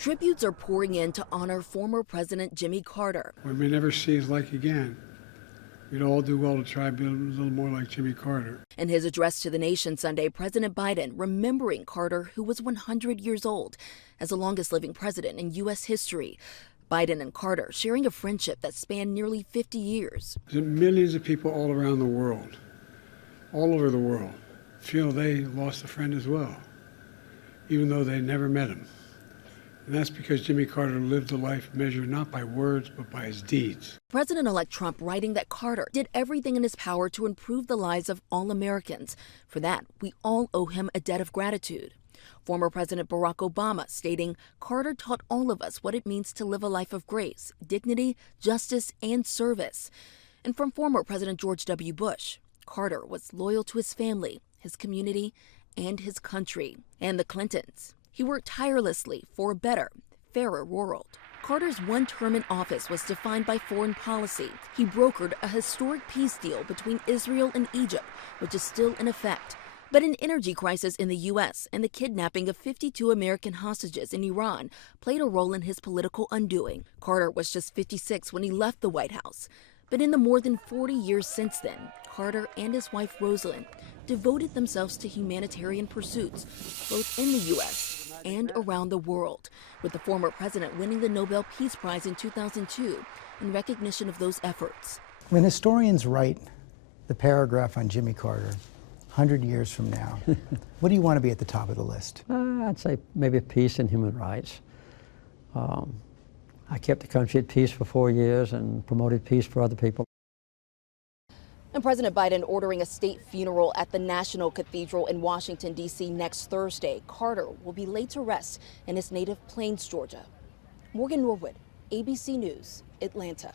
Tributes are pouring in to honor former President Jimmy Carter. We may never see his like again. We'd all do well to try to be a little more like Jimmy Carter. In his address to the nation Sunday, President Biden remembering Carter, who was 100 years old, as the longest living president in U.S. history. Biden and Carter sharing a friendship that spanned nearly 50 years. Millions of people all around the world, all over the world, feel they lost a friend as well, even though they never met him. And that's because Jimmy Carter lived a life measured not by words, but by his deeds. President-elect Trump writing that Carter did everything in his power to improve the lives of all Americans. For that, we all owe him a debt of gratitude. Former President Barack Obama stating, Carter taught all of us what it means to live a life of grace, dignity, justice, and service. And from former President George W. Bush, Carter was loyal to his family, his community, and his country. And the Clintons. He worked tirelessly for a better, fairer world. Carter's one term in office was defined by foreign policy. He brokered a historic peace deal between Israel and Egypt, which is still in effect. But an energy crisis in the U.S. and the kidnapping of 52 American hostages in Iran played a role in his political undoing. Carter was just 56 when he left the White House. But in the more than 40 years since then, Carter and his wife Rosalind devoted themselves to humanitarian pursuits, both in the U.S. and around the world, with the former president winning the Nobel Peace Prize in 2002 in recognition of those efforts. When historians write the paragraph on Jimmy Carter 100 years from now, what do you want to be at the top of the list? I'd say maybe peace and human rights. I kept the country at peace for 4 years and promoted peace for other people. And President Biden ordering a state funeral at the National Cathedral in Washington, D.C. next Thursday. Carter will be laid to rest in his native Plains, Georgia. Morgan Norwood, ABC News, Atlanta.